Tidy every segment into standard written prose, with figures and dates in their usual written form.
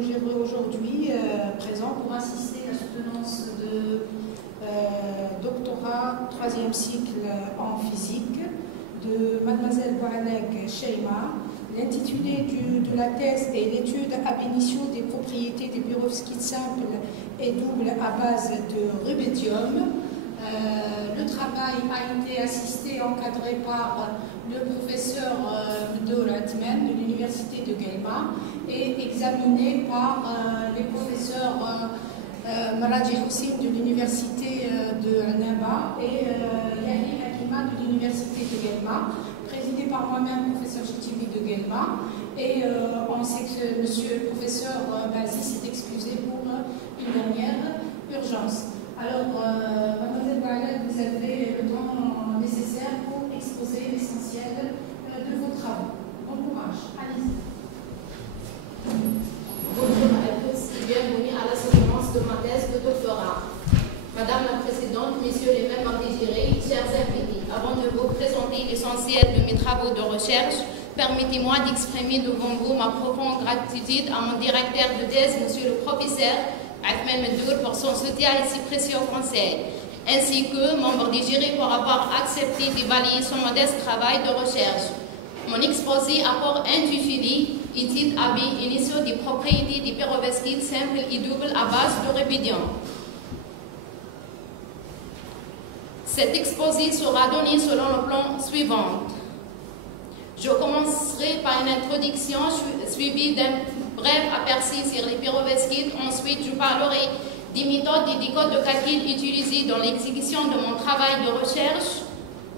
généreux aujourd'hui présents pour assister à la soutenance de doctorat 3e cycle en physique de mademoiselle Boualek Cheima. L'intitulé de la thèse est l'étude ab initio des propriétés des perovskites simples et doubles à base de rubédium. Le travail a été assisté et encadré par le professeur Doratman de l'université de Guelma et examiné par les professeurs Maradji Hossein de l'université de Annaba et Yahya Hakima de l'université de Guelma, présidé par moi-même, professeur Chitibi de Guelma. Et on sait que monsieur le professeur Bazi s'est excusé pour une dernière urgence. Alors, mademoiselle Boualek, vous avez le temps nécessaire pour exposer l'essentiel de vos travaux. Bon courage, allez-y. Bonjour à tous et bienvenue à la soutenance de ma thèse de doctorat. Madame la Présidente, Messieurs les membres désirés, chers invités, avant de vous présenter l'essentiel de mes travaux de recherche, permettez-moi d'exprimer devant vous ma profonde gratitude à mon directeur de thèse, Monsieur le professeur Athman Mendour, pour son soutien si précieux au Conseil, ainsi que membre du jury pour avoir accepté d'évaluer son modeste travail de recherche. Mon exposé apport intitulé étude ab initio des propriétés des perovskites simples et doubles à base de rubédium. Cet exposé sera donné selon le plan suivant. Je commencerai par une introduction suivie d'un bref aperçu sur les perovskites. Ensuite, je parlerai des méthodes et des codes de calcul utilisés dans l'exécution de mon travail de recherche.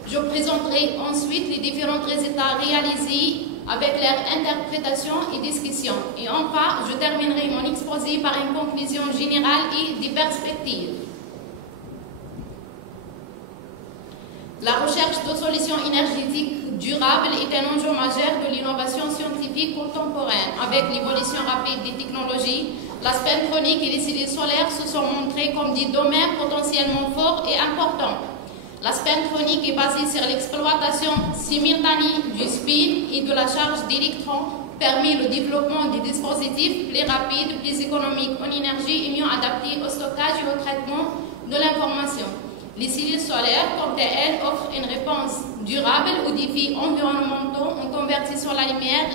Je présenterai ensuite les différents résultats réalisés avec leur interprétation et discussion. Et enfin, je terminerai mon exposé par une conclusion générale et des perspectives. La recherche de solutions énergétiques durables est un enjeu majeur de l'innovation scientifique contemporaine. Avec l'évolution rapide des technologies, la spintronique et les cellules solaires se sont montrés comme des domaines potentiellement forts et importants. La spintronique est basée sur l'exploitation simultanée du spin et de la charge d'électrons, permet le développement des dispositifs plus rapides, plus économiques en énergie et mieux adaptés au stockage et au traitement de l'information. Les cellules solaires, quant à elles, offrent une réponse durable aux défis environnementaux en convertissant la lumière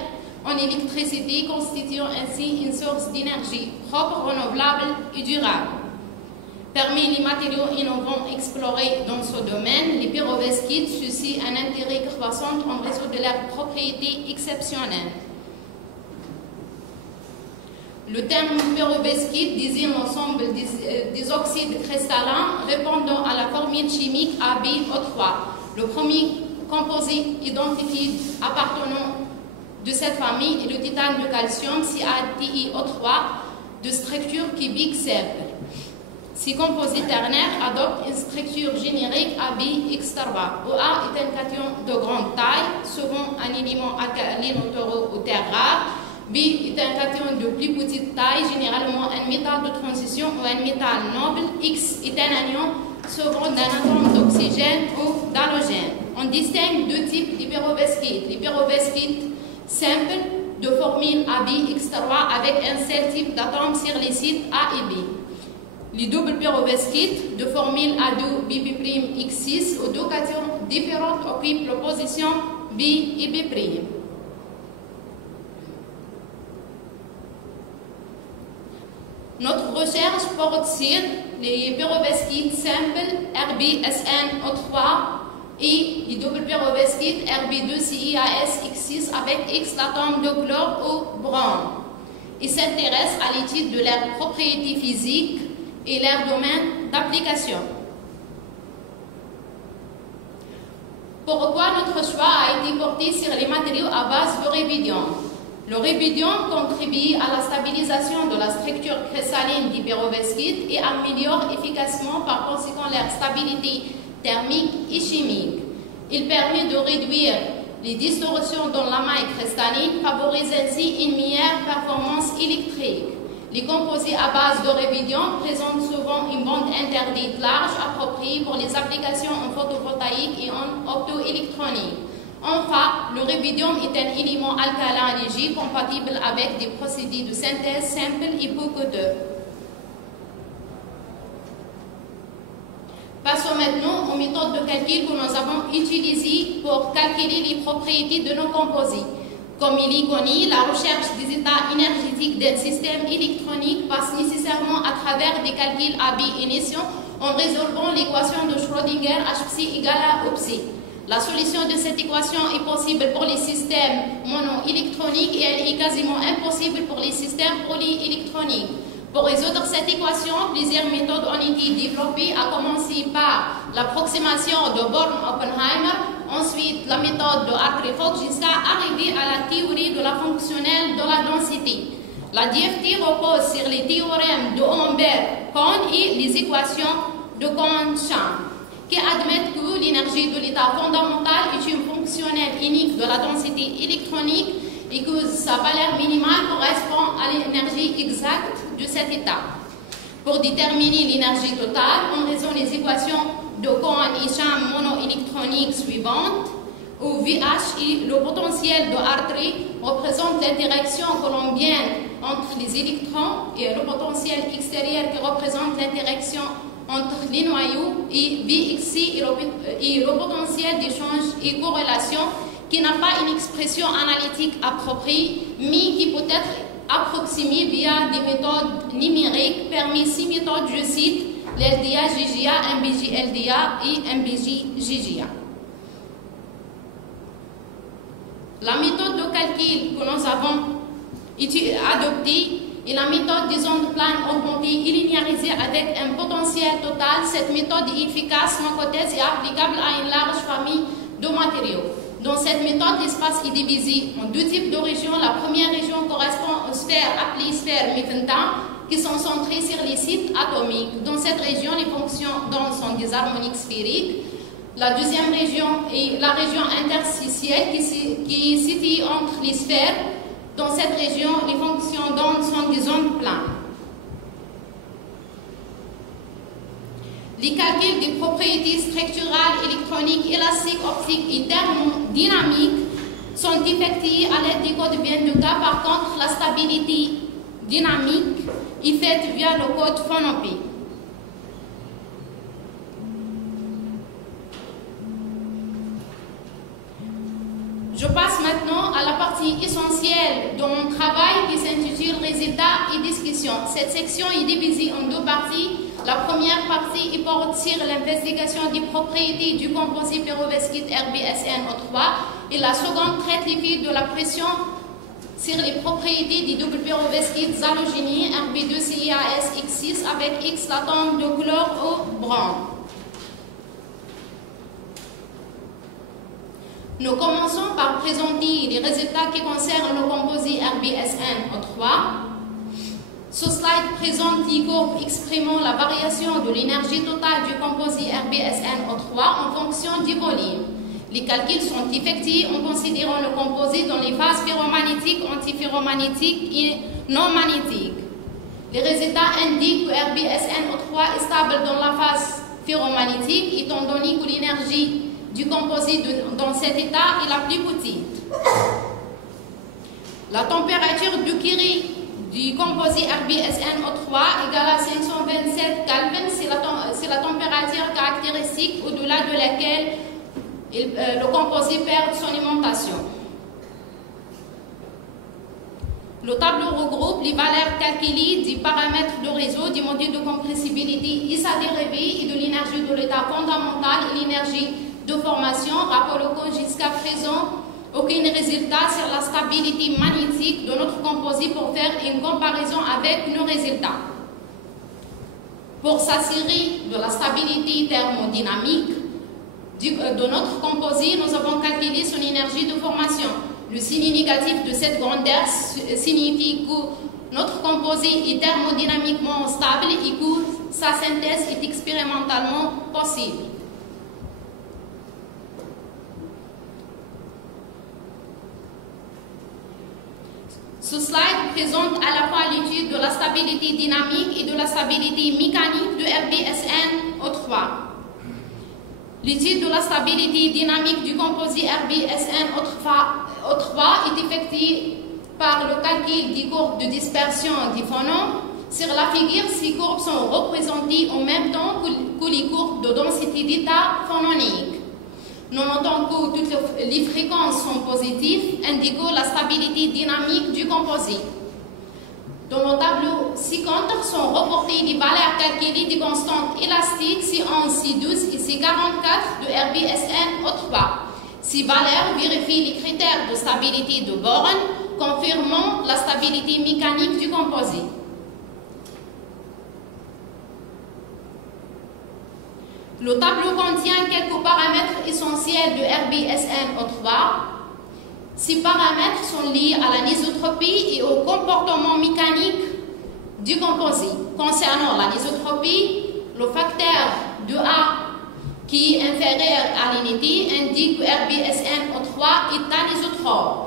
en électricité, constituant ainsi une source d'énergie propre, renouvelable et durable. Parmi les matériaux innovants explorés dans ce domaine, les perovskites suscitent un intérêt croissant en raison de leurs propriétés exceptionnelles. Le terme perovskite désigne l'ensemble des oxydes cristallins répondant à la formule chimique AbO3. Le premier composé identifié appartenant de cette famille est le titane de calcium CaTiO3 de structure cubique simple. Ces composés ternaires adoptent une structure générique AB-X3. OA est un cation de grande taille, souvent un élément alcaline ou terre rare. B est un cation de plus petite taille, généralement un métal de transition ou un métal noble. X est un anion, souvent d'un atome d'oxygène ou d'halogène. On distingue deux types de perovskites. Les perovskites simples de formule AB-X3 avec un seul type d'atome sur les sites A et B. Les doubles perovskites de formule A2BP'-X6 où deux cations différentes occupent la position B et B'. Notre recherche porte sur les perovskites simples RbSnO3 et les doubles perovskites Rb2CIAS-X6 avec X l'atome de chlore ou brom. Il s'intéresse à l'étude de leurs propriétés physiques et leur domaine d'application. Pourquoi notre choix a été porté sur les matériaux à base de rubédium? Le rubédium contribue à la stabilisation de la structure cristalline des perovskites et améliore efficacement par conséquent leur stabilité thermique et chimique. Il permet de réduire les distorsions dans la maille cristalline, favorise ainsi une meilleure performance électrique. Les composés à base de rubédium présentent souvent une bande interdite large appropriée pour les applications en photovoltaïque et en optoélectronique. Enfin, le rubidium est un élément alcalin léger compatible avec des procédés de synthèse simples et peu coûteux. Passons maintenant aux méthodes de calcul que nous avons utilisées pour calculer les propriétés de nos composés. Comme il est connu, la recherche des états énergétiques d'un système électronique passe nécessairement à travers des calculs AB initiaux en résolvant l'équation de Schrödinger Hpsi égale à Upsi. La solution de cette équation est possible pour les systèmes monoélectroniques et elle est quasiment impossible pour les systèmes polyélectroniques. Pour résoudre cette équation, plusieurs méthodes ont été développées, à commencer par l'approximation de Born-Oppenheimer, ensuite la méthode de Hartree-Fock jusqu'à arriver à la théorie de la fonctionnelle de la densité. La DFT repose sur les théorèmes de Humbert-Kohn et les équations de Kohn-Sham, qui admettent que l'énergie de l'état fondamental est une fonctionnelle unique de la densité électronique et que sa valeur minimale correspond à l'énergie exacte de cet état. Pour déterminer l'énergie totale, on résout les équations de Kohn et Sham monoélectroniques suivantes, où VH et le potentiel de Hartree représente l'interaction colombienne entre les électrons et le potentiel extérieur qui représente l'interaction entre les noyaux, et VXC et le potentiel d'échange et corrélation qui n'a pas une expression analytique appropriée, mais qui peut être approximée via des méthodes numériques. Parmi ces méthodes, je cite l'LDA-GGA, MBJ-LDA et MBJ-GGA. La méthode de calcul que nous avons adoptée est la méthode des ondes planes augmentées et linéarisées avec un potentiel total. Cette méthode est efficace, non cotée et applicable à une large famille de matériaux. Dans cette méthode, l'espace est divisé en deux types de régions. La première région correspond aux sphères appelées sphères Mittendam, qui sont centrées sur les sites atomiques. Dans cette région, les fonctions d'onde sont des harmoniques sphériques. La deuxième région est la région interstitielle qui est située entre les sphères. Dans cette région, les fonctions d'onde sont des ondes planes. Les calculs des propriétés structurales, électroniques, élastiques, optiques et thermodynamiques sont effectués à l'aide des codes Binet-Dugas. Par contre, la stabilité dynamique est faite via le code Fonopé. Je passe maintenant à la partie essentielle de mon travail qui s'intitule Résultats et discussions. Cette section est divisée en deux parties. La première partie porte sur l'investigation des propriétés du composé pérovskite RbSnO3 et la seconde traite les fils de la pression sur les propriétés des doubles pérovskites halogéniques Rb2CiAsX6 avec X l'atome de couleur au brun. Nous commençons par présenter les résultats qui concernent le composé RbSnO3. Ce slide présente les courbes exprimant la variation de l'énergie totale du composé RbSnO3 en fonction du volume. Les calculs sont effectués en considérant le composé dans les phases ferromagnétiques, antiferromagnétiques et non magnétiques. Les résultats indiquent que RbSnO3 est stable dans la phase ferromagnétique, étant donné que l'énergie du composé dans cet état est la plus petite. La température de Curie du composé RbSnO3 égale à 527 Kelvin, c'est la température caractéristique au-delà de laquelle le composé perd son aimantation. Le tableau regroupe les valeurs calculées des paramètres de réseau, du module de compressibilité et sa dérivée et de l'énergie de l'état fondamental et l'énergie de formation. Rappelons que jusqu'à présent, aucun résultat sur la stabilité magnétique de notre composé pour faire une comparaison avec nos résultats. Pour s'assurer de la stabilité thermodynamique de notre composé, nous avons calculé son énergie de formation. Le signe négatif de cette grandeur signifie que notre composé est thermodynamiquement stable et que sa synthèse est expérimentalement possible. Ce slide présente à la fois l'étude de la stabilité dynamique et de la stabilité mécanique de RbSnO3. L'étude de la stabilité dynamique du composé RBSN-O3 est effectuée par le calcul des courbes de dispersion des phonons. Sur la figure, ces courbes sont représentées en même temps que les courbes de densité d'état phononique. Nous notons que toutes les fréquences sont positives, indiquant la stabilité dynamique du composé. Dans le tableau ci-contre sont reportées les valeurs calculées des constantes élastiques C11, C12 et C44 de RBSN-O3. Ces valeurs vérifient les critères de stabilité de Born, confirmant la stabilité mécanique du composé. Le tableau contient quelques paramètres essentiels de RBSN-O3. Ces paramètres sont liés à l'anisotropie et au comportement mécanique du composé. Concernant l'anisotropie, le facteur de A qui est inférieur à l'unité indique que RBSN-O3 est anisotrope.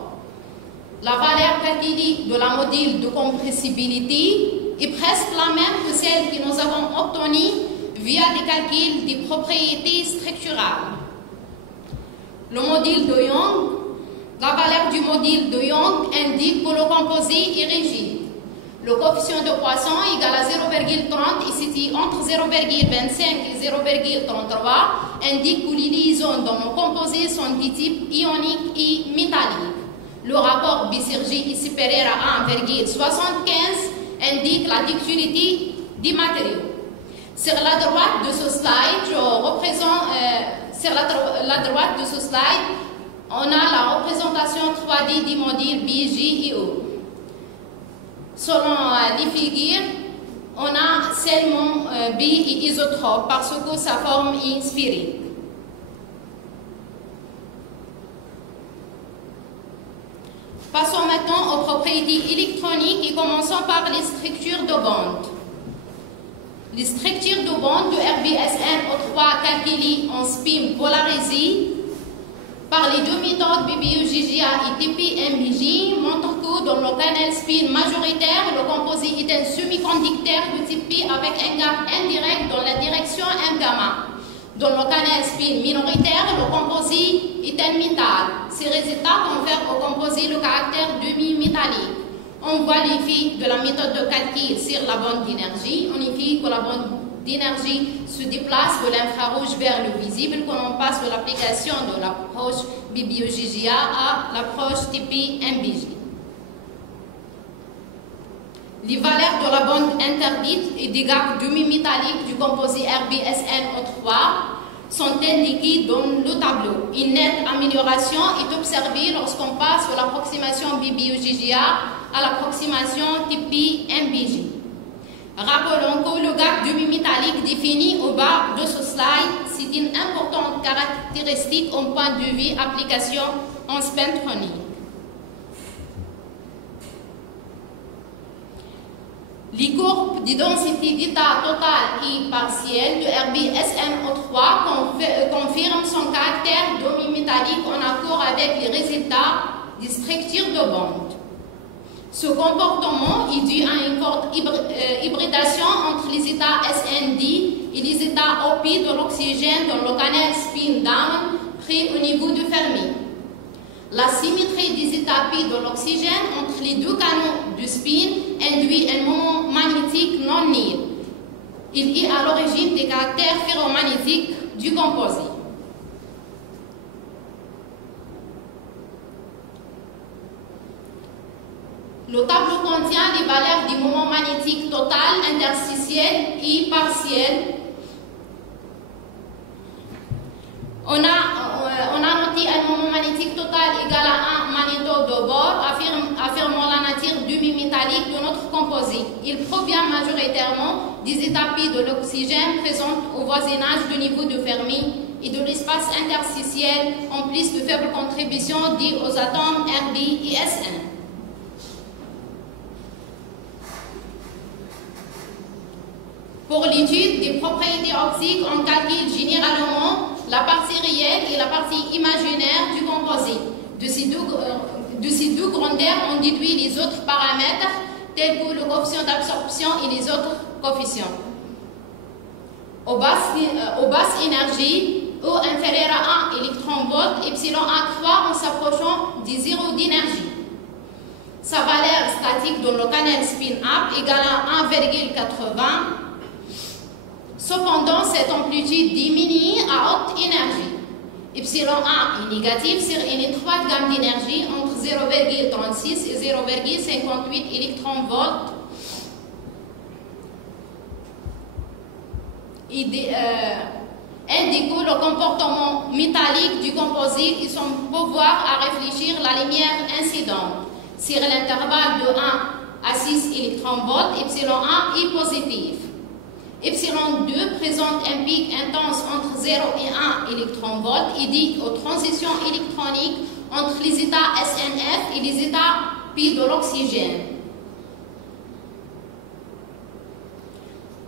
La valeur calculée de la module de compressibilité est presque la même que celle que nous avons obtenue via des calculs des propriétés structurales. Le module de Young, la valeur du module de Young indique que le composé est rigide. Le coefficient de Poisson égal à 0,30 et situé entre 0,25 et 0,33 indique que les liaisons dans le composé sont de type ionique et métallique. Le rapport B/G est supérieur à 1,75 indique la ductilité des matériaux. Sur la droite de ce slide, on a la représentation 3D des modules B, J et O. Selon les figures, on a seulement B et isotrope parce que sa forme est sphérique. Passons maintenant aux propriétés électroniques et commençons par les structures de bande. Les structures de bande de RBSN-O3 calculées en spin polarisé par les deux méthodes BBU-GGA et TP-MBJ montrent que dans le canal spin majoritaire, le composé est un semi-conducteur de type P avec un gap indirect dans la direction M-gamma. Dans le canal spin minoritaire, le composé est un métal. Ces résultats confèrent au composé le caractère demi-métallique. On voit l'effet de la méthode de calcul sur la bande d'énergie. On effet que la bande d'énergie se déplace de l'infrarouge vers le visible quand on passe de l'application de l'approche BBU-GGA à l'approche TP-MBJ. Les valeurs de la bande interdite et des gaps demi-métalliques du composé RBSN-O3 sont indiquées dans le tableau. Une nette amélioration est observée lorsqu'on passe de l'approximation BBU-GGA à l'approximation TP-MBJ. Rappelons que le gap demi-métallique défini au bas de ce slide, c'est une importante caractéristique au point de vue application en spintronique. Les courbes de densité d'état total et partiel de RBSN-O3 confirment son caractère demi-métallique en accord avec les résultats des structures de bande. Ce comportement est dû à une forte hybridation entre les états SND et les états OP de l'oxygène dans le canal spin-down pris au niveau de Fermi. La symétrie des états P de l'oxygène entre les deux canaux de spin induit un moment magnétique non nul. Il est à l'origine des caractères ferromagnétiques du composé. Le tableau contient les valeurs du moment magnétique total, interstitiel et partiel. On a noté un moment magnétique total égal à 1 magnéto de bord, affirmant la nature demi-métallique de notre composé. Il provient majoritairement des états P de l'oxygène présents au voisinage du niveau de Fermi et de l'espace interstitiel, en plus de faibles contributions dues aux atomes Rd et Sn. Pour l'étude des propriétés optiques, on calcule généralement la partie réelle et la partie imaginaire du composé. De ces deux grandeurs, on déduit les autres paramètres tels que le coefficient d'absorption et les autres coefficients. Aux basses énergies, ou inférieur à 1 électron-volt, epsilon A croît en s'approchant du zéro d'énergie. Sa valeur statique dans le canal spin-up égale à 1,80. Cependant, cette amplitude diminue à haute énergie. Epsilon A est négatif sur une étroite gamme d'énergie entre 0,36 et 0,58 électron-volts. Indique le comportement métallique du composite et son pouvoir à réfléchir la lumière incidente. Sur l'intervalle de 1 à 6 électron-volts, epsilon A est positif. Epsilon 2 présente un pic intense entre 0 et 1 électron-volt et dit aux transitions électroniques entre les états SNF et les états P de l'oxygène.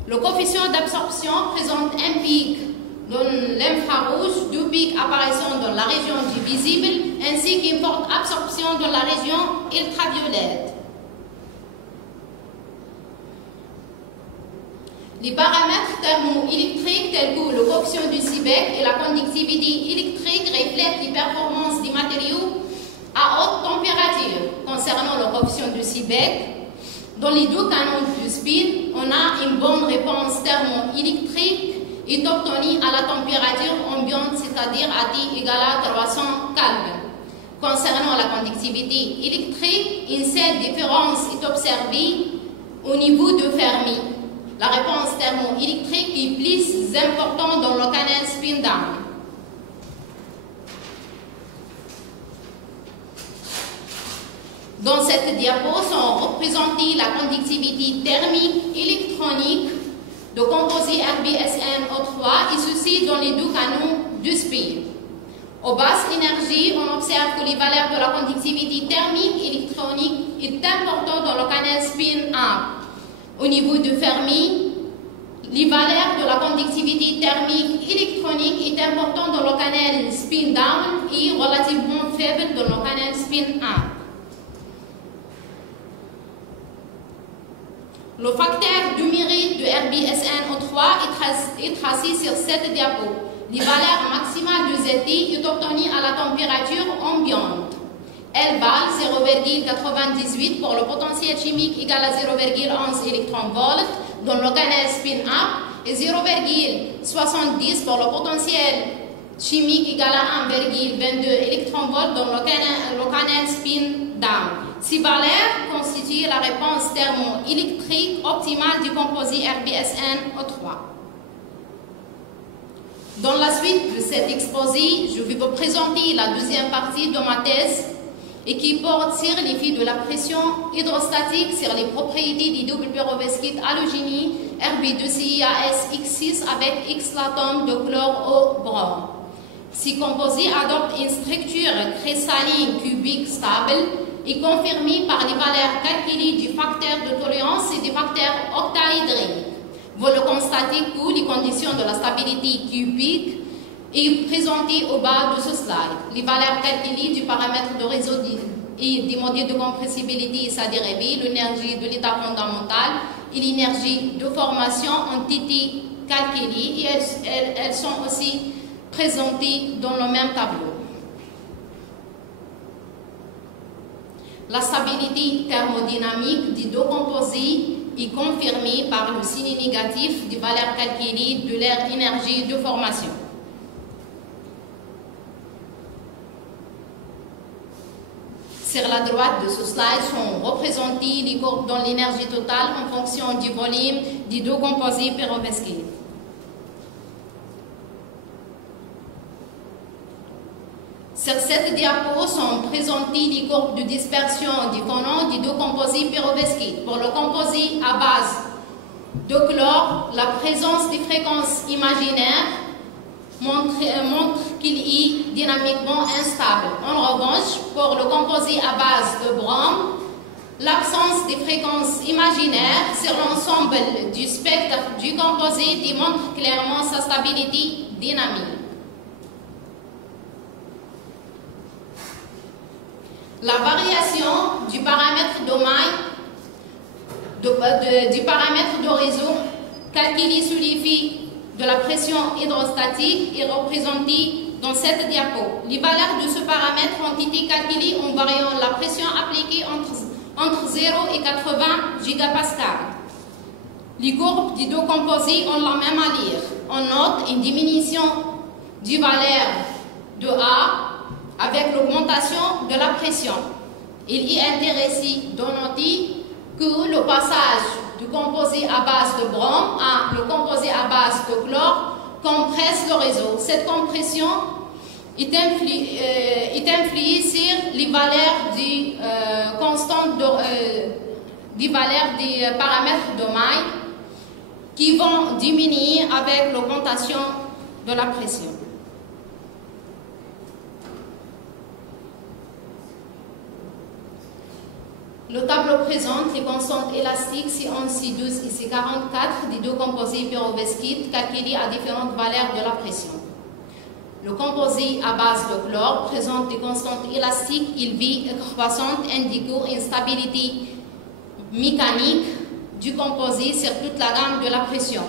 Le coefficient d'absorption présente un pic dans l'infrarouge, deux pics apparaissant dans la région du visible, ainsi qu'une forte absorption dans la région ultraviolette. Les paramètres thermoélectriques tels que le coefficient du Seebeck et la conductivité électrique reflètent les performances des matériaux à haute température. Concernant le coefficient du Seebeck, dans les deux canaux du spin, on a une bonne réponse thermoélectrique est obtenue à la température ambiante, c'est-à-dire à T égale à 300 Kelvin. Concernant la conductivité électrique, une seule différence est observée au niveau de Fermi. La réponse thermoélectrique est plus importante dans le canal spin-down. Dans cette diapo sont représentées la conductivité thermique électronique de composés RBSNO3 et ceci dans les deux canaux du spin. Aux basses énergies, on observe que les valeurs de la conductivité thermique électronique est importante dans le canal spin-up. Au niveau de Fermi, les valeurs de la conductivité thermique électronique est importante dans le canal spin-down et relativement faible dans le canal spin-up. Le facteur numérique de RBSNO3 est tracé sur cette diapo. Les valeurs maximales de ZT est obtenue à la température ambiante. Elles valent 0,98 pour le potentiel chimique égal à 0,11 électron-volt dans le canal spin-up et 0,70 pour le potentiel chimique égal à 1,22 électron-volt dans le canal spin-down. Ces valeurs constituent la réponse thermoélectrique optimale du composé RBSNO3. Dans la suite de cet exposé, je vais vous présenter la deuxième partie de ma thèse et qui porte sur l'effet de la pression hydrostatique sur les propriétés du double perovskite halogénie Rb2CIAS X6 avec X l'atome de chlore au brome. Ces composés adoptent une structure cristalline cubique stable et confirmée par les valeurs calculées du facteur de tolérance et du facteur octaédrique. Vous le constatez que les conditions de la stabilité cubique est présentée au bas de ce slide. Les valeurs calculées du paramètre de réseau et des modules de compressibilité et sa dérivée, l'énergie de l'état fondamental et l'énergie de formation ont été calculées et elles sont aussi présentées dans le même tableau. La stabilité thermodynamique des deux composés est confirmée par le signe négatif des valeurs calculées de leur énergie de formation. Sur la droite de ce slide sont représentées les courbes dans l'énergie totale en fonction du volume des deux composés perovskites. Sur cette diapo sont présentées les courbes de dispersion des phonons des deux composés perovskites. Pour le composé à base de chlore, la présence des fréquences imaginaires montre qu'il est dynamiquement instable. En revanche, pour le composé à base de brome, l'absence des fréquences imaginaires sur l'ensemble du spectre du composé démontre clairement sa stabilité dynamique. La variation du paramètre du paramètre de réseau calculé sous l'effet de la pression hydrostatique est représenté dans cette diapo. Les valeurs de ce paramètre ont été calculées en variant la pression appliquée entre 0 et 80 gigapascales. Les courbes des deux composés ont la même allure. On note une diminution du valeur de A avec l'augmentation de la pression. Il est intéressant de noter que le passage du composé à base de brome à le composé à base de chlore compresse le réseau. Cette compression est influée sur les valeurs des constantes des valeurs des paramètres de maille qui vont diminuer avec l'augmentation de la pression. Le tableau présente les constantes élastiques C11, C12 et C44 des deux composés pyrovesquites calculés à différentes valeurs de la pression. Le composé à base de chlore présente des constantes élastiques élevées et croissantes indiquant une stabilité mécanique du composé sur toute la gamme de la pression.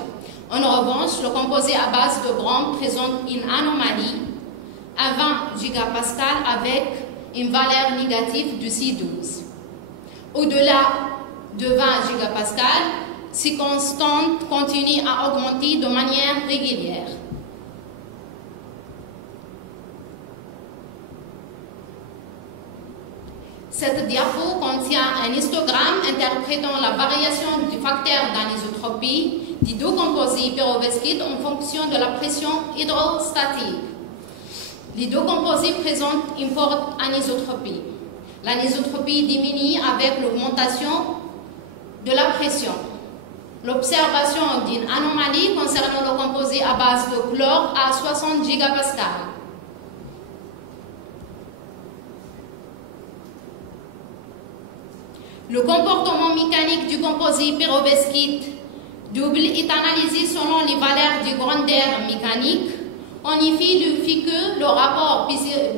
En revanche, le composé à base de brome présente une anomalie à 20 gigapascales avec une valeur négative de C12. Au-delà de 20 gigapascales, ces constantes continuent à augmenter de manière régulière. Cette diapo contient un histogramme interprétant la variation du facteur d'anisotropie des deux composés pyrovesquites en fonction de la pression hydrostatique. Les deux composés présentent une forte anisotropie. L'anisotropie diminue avec l'augmentation de la pression. L'observation d'une anomalie concernant le composé à base de chlore à 60 gigapascales. Le comportement mécanique du composé pyrovesquite double est analysé selon les valeurs de grandeur mécanique. On y fait le fait que le rapport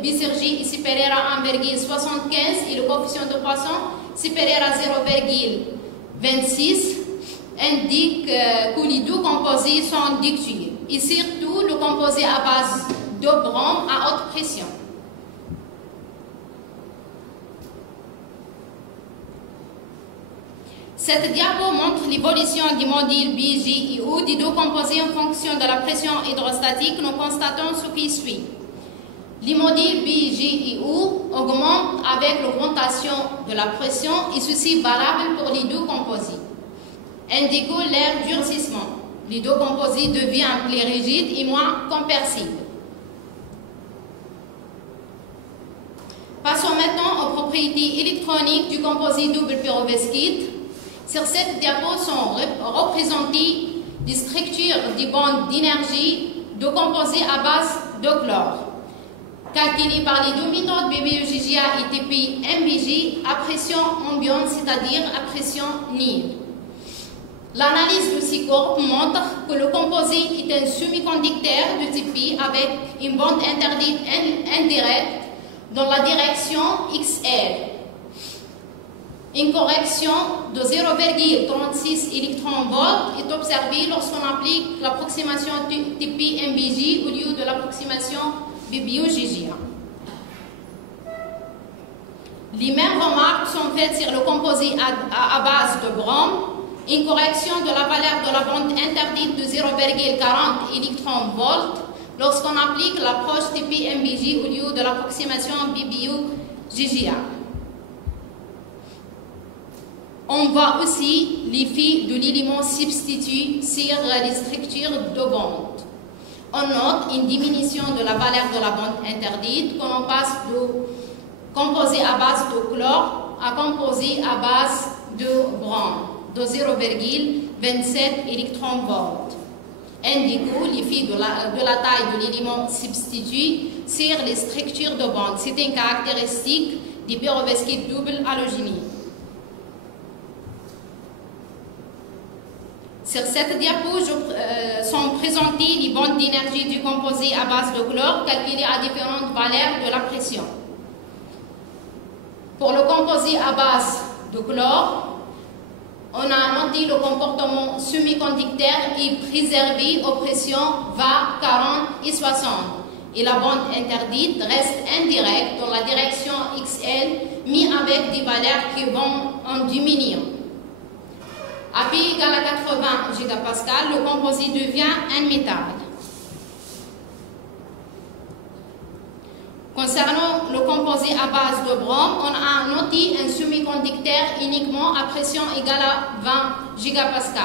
Bisergi est supérieur à 1,75 et le coefficient de Poisson supérieur à 0,26 indique que les deux composés sont dictués et surtout le composé à base de brome à haute pression. Cette diapo montre l'évolution du module BJIO des deux composés en fonction de la pression hydrostatique. Nous constatons ce qui suit. Les modules BJIO augmentent avec l'augmentation de la pression et ceci est valable pour les deux composés. Indiquant leur durcissement. Les deux composés deviennent plus rigides et moins compressibles. Passons maintenant aux propriétés électroniques du composé double pyrovesquite. Sur cette diapo sont représentées des structures des bandes d'énergie de composés à base de chlore, calculées par les deux méthodes BBE-GGA et TP-MBJ à pression ambiante, c'est-à-dire à pression nulle. L'analyse de ces courbes montre que le composé est un semi-conducteur de type avec une bande interdite indirecte dans la direction XL. Une correction de 0,36 électronvolts est observée lorsqu'on applique l'approximation TP-MBJ au lieu de l'approximation BBE-GGA. Les mêmes remarques sont faites sur le composé à base de brome. Une correction de la valeur de la bande interdite de 0,40 électronvolts lorsqu'on applique l'approche TP-MBJ au lieu de l'approximation BBE-GGA. On voit aussi l'effet de l'élément substitut sur les structures de bande. On note une diminution de la valeur de la bande interdite quand on passe de composé à base de chlore à composé à base de brome de 0,27 électronvolts, indiquant l'effet de la taille de l'élément substitut sur les structures de bande. C'est une caractéristique des pyrovesquites doubles halogéniques. Sur cette diapo sont présentées les bandes d'énergie du composé à base de chlore calculées à différentes valeurs de la pression. Pour le composé à base de chlore, on a noté le comportement semi-conducteur et préservé aux pressions 20, 40 et 60. Et la bande interdite reste indirecte dans la direction XL, mais avec des valeurs qui vont en diminuant. À P égale à 80 gigapascal, le composé devient un métal. Concernant le composé à base de brome, on a noté un semi-conducteur uniquement à pression égale à 20 gigapascal.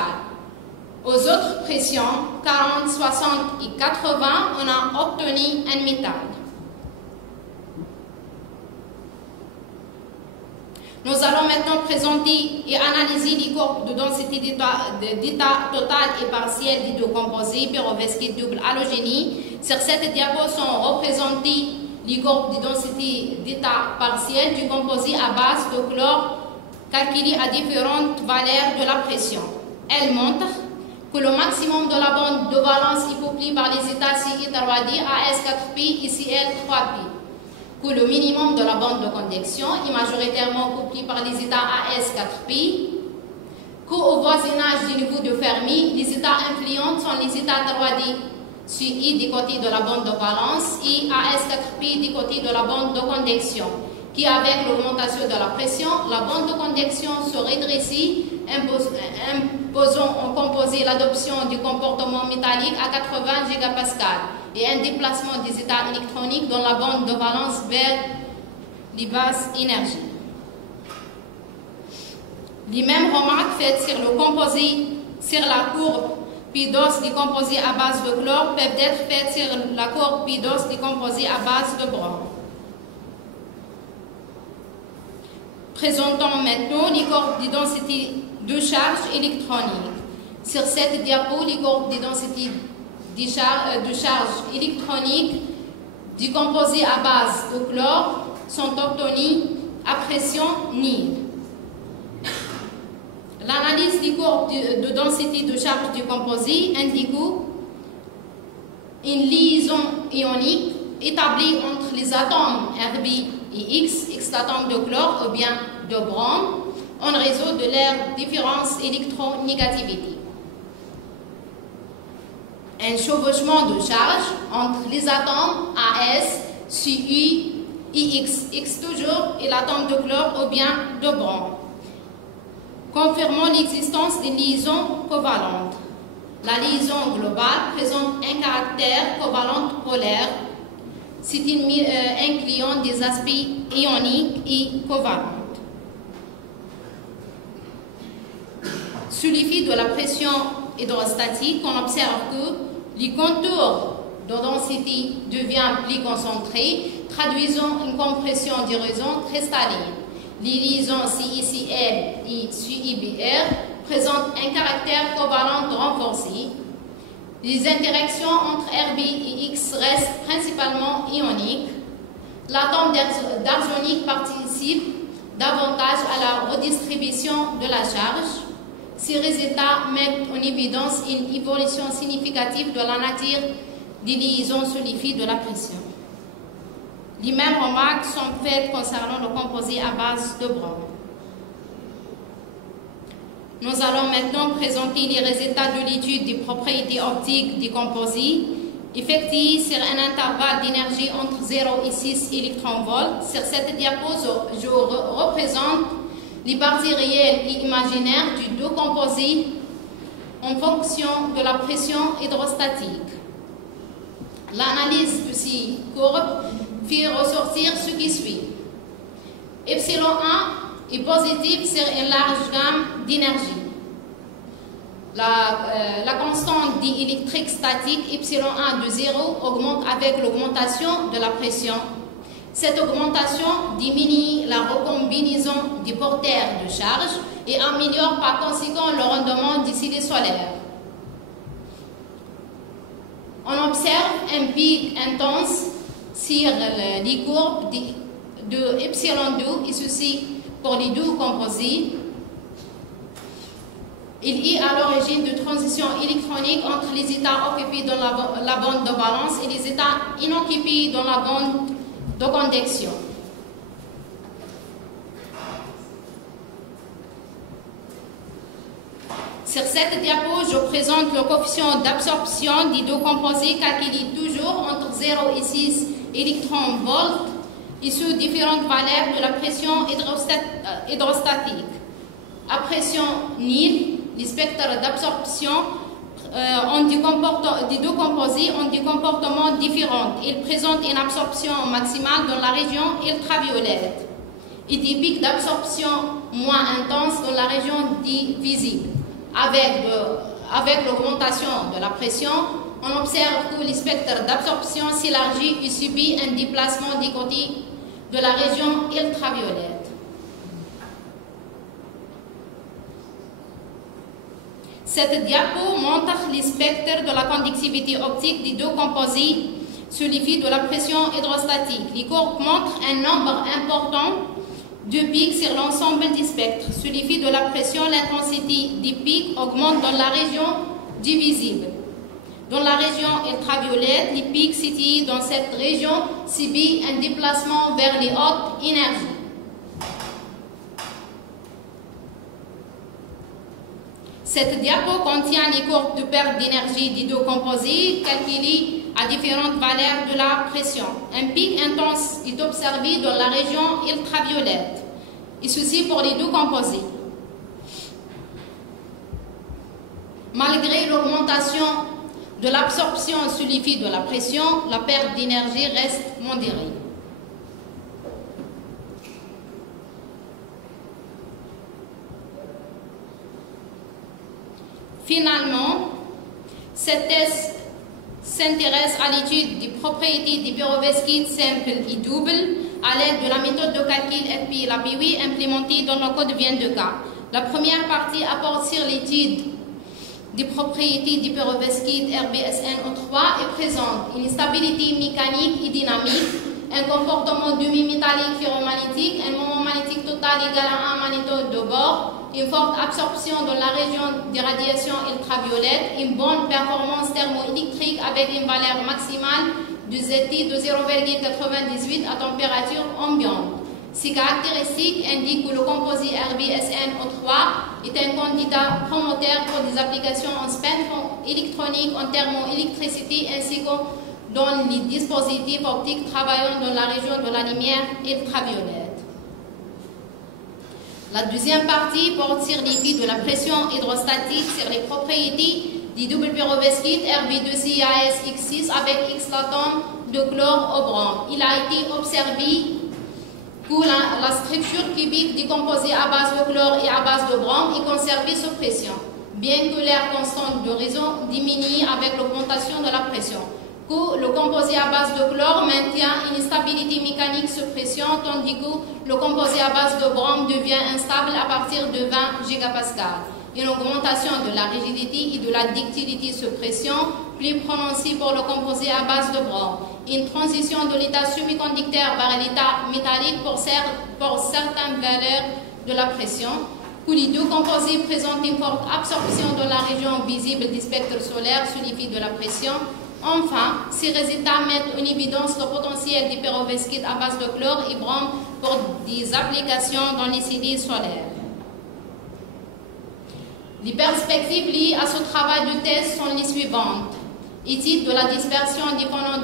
Aux autres pressions, 40, 60 et 80, on a obtenu un métal. Nous allons maintenant présenter et analyser les courbes de densité d'état total et partiel des deux composés perovskite double halogénie. Sur cette diapo sont représentées les courbes de densité d'état partiel du composé à base de chlore calculées à différentes valeurs de la pression. Elles montrent que le maximum de la bande de valence est peuplé par les états CI3D, AS4P et CL3P. Que le minimum de la bande de convection est majoritairement peuplé par les états AS4P. Qu'au voisinage du niveau de Fermi, les états influents sont les états 3D CI du côté de la bande de valence et AS4P du côté de la bande de convection, qui avec l'augmentation de la pression, la bande de convection se rétrécit, imposant au composé l'adoption du comportement métallique à 80 gigapascal et un déplacement des états électroniques dans la bande de valence vers les basses énergies. Les mêmes remarques faites sur le composé, sur la courbe P-DOS des composés à base de chlore peuvent être faites sur la courbe P-DOS des composés à base de brome. Présentons maintenant les courbes de densité de charge électronique. Sur cette diapo, les courbes de densité de charge électronique du composé à base de chlore sont obtenues à pression nulle. L'analyse des courbes de densité de charge du composé indique une liaison ionique établie entre les atomes Rb et X atomes de chlore ou bien de brome, en raison de leur différence électronégativité. Un chevauchement de charge entre les atomes AS, CU et X toujours, et l'atome de chlore ou bien de brome, confirmant l'existence d'une liaison covalente. La liaison globale présente un caractère covalent polaire, c'est incluant des aspects ioniques et covalents. Sous l'effet de la pression hydrostatique, on observe que les contours de densité deviennent plus concentrés, traduisant une compression des réseaux cristallines. Les liaisons CICL et CIBR présentent un caractère covalent renforcé. Les interactions entre Rb et X restent principalement ioniques. L'atome d'arsenic participe davantage à la redistribution de la charge. Ces résultats mettent en évidence une évolution significative de la nature des liaisons sous l'effet de la pression. Les mêmes remarques sont faites concernant le composé à base de brome. Nous allons maintenant présenter les résultats de l'étude des propriétés optiques des composés effectuée sur un intervalle d'énergie entre 0 et 6 électronvolts. Sur cette diapo, je représente les parties réelles et imaginaires du deux composés en fonction de la pression hydrostatique. L'analyse de ces courbes fait ressortir ce qui suit. Epsilon 1 est positif sur une large gamme d'énergie. La constante diélectrique statique epsilon 1 de 0 augmente avec l'augmentation de la pression. Cette augmentation diminue la recombinaison des porteurs de charge et améliore par conséquent le rendement des cellules solaires. On observe un pic intense sur les courbes de epsilon 2 et ceci pour les deux composés. Il est à l'origine de transitions électroniques entre les états occupés dans la bande de valence et les états inoccupés dans la bande de convection. Sur cette diapo, je présente le coefficient d'absorption des deux composés calculé toujours entre 0 et 6 électronvolts et sous différentes valeurs de la pression hydrostatique. À pression nulle, les spectres d'absorption des deux composés ont des comportements différents. Ils présentent une absorption maximale dans la région ultraviolette et des pics d'absorption moins intenses dans la région dite visible. Avec l'augmentation de la pression, on observe que le spectre d'absorption s'élargit et subit un déplacement des côtés de la région ultraviolette. Cette diapo montre les spectres de la conductivité optique des deux composés sous l'effet de la pression hydrostatique. Les courbes montrent un nombre important de pics sur l'ensemble des spectres. Sous l'effet de la pression, l'intensité des pics augmente dans la région du visible. Dans la région ultraviolette, les pics situés dans cette région subissent un déplacement vers les hautes énergies. Cette diapo contient les courbes de perte d'énergie des deux composés calculées à différentes valeurs de la pression. Un pic intense est observé dans la région ultraviolette, et ceci pour les deux composés. Malgré l'augmentation de l'absorption sous l'effet de la pression, la perte d'énergie reste modérée. Finalement, cette thèse s'intéresse à l'étude des propriétés des perovskites simples et doubles à l'aide de la méthode de calcul FP-LAPW implémentée dans le code 22K. La première partie apporte sur l'étude des propriétés des perovskites RBSNO3 et présente une stabilité mécanique et dynamique, un comportement demi-métallique ferromagnétique, un moment magnétique total égal à 1 magnétode de bord, une forte absorption dans la région des radiations ultraviolettes, une bonne performance thermoélectrique avec une valeur maximale de ZT de 0,98 à température ambiante. Ces caractéristiques indiquent que le composé RBSNO3 est un candidat promoteur pour des applications en spectre électronique, en thermoélectricité ainsi que dans les dispositifs optiques travaillant dans la région de la lumière ultraviolette. La deuxième partie porte sur l'effet de la pression hydrostatique sur les propriétés du double perovskite Rb2CaSX6 avec X atomes de chlore au brome. Il a été observé que la structure cubique du composé à base de chlore et à base de brome est conservée sous pression, bien que l'air constante de raison diminue avec l'augmentation de la pression. Que le composé à base de chlore maintient une stabilité mécanique sous pression, tandis que le composé à base de brome devient instable à partir de 20 gigapascales. Une augmentation de la rigidité et de la ductilité sous pression plus prononcée pour le composé à base de brome. Une transition de l'état semi-conducteur vers l'état métallique pour certaines valeurs de la pression. Que les deux composés présentent une forte absorption dans la région visible du spectre solaire sous l'effet de la pression. Enfin, ces résultats mettent en évidence le potentiel des perovskites à base de chlore et brome pour des applications dans les cellules solaires. Les perspectives liées à ce travail de thèse sont les suivantes. Étude de la dispersion dépendante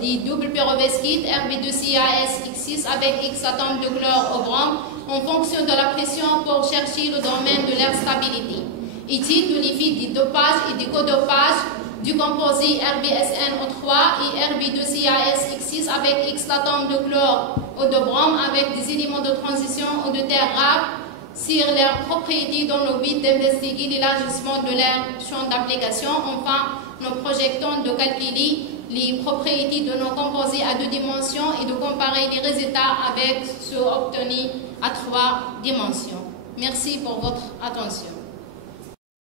des doubles perovskites Rb2CaSX6 avec X atomes de chlore au brome en fonction de la pression pour chercher le domaine de leur stabilité. Étude de l'effet du dopage et du codopage du composé RBSNO3 et Rb2CaSX6 avec X atomes de chlore ou de brome avec des éléments de transition ou de terre rare sur leurs propriétés dans le but d'investiguer l'élargissement de leur champ d'application. Enfin, nous projetons de calculer les propriétés de nos composés à 2 dimensions et de comparer les résultats avec ceux obtenus à 3 dimensions. Merci pour votre attention.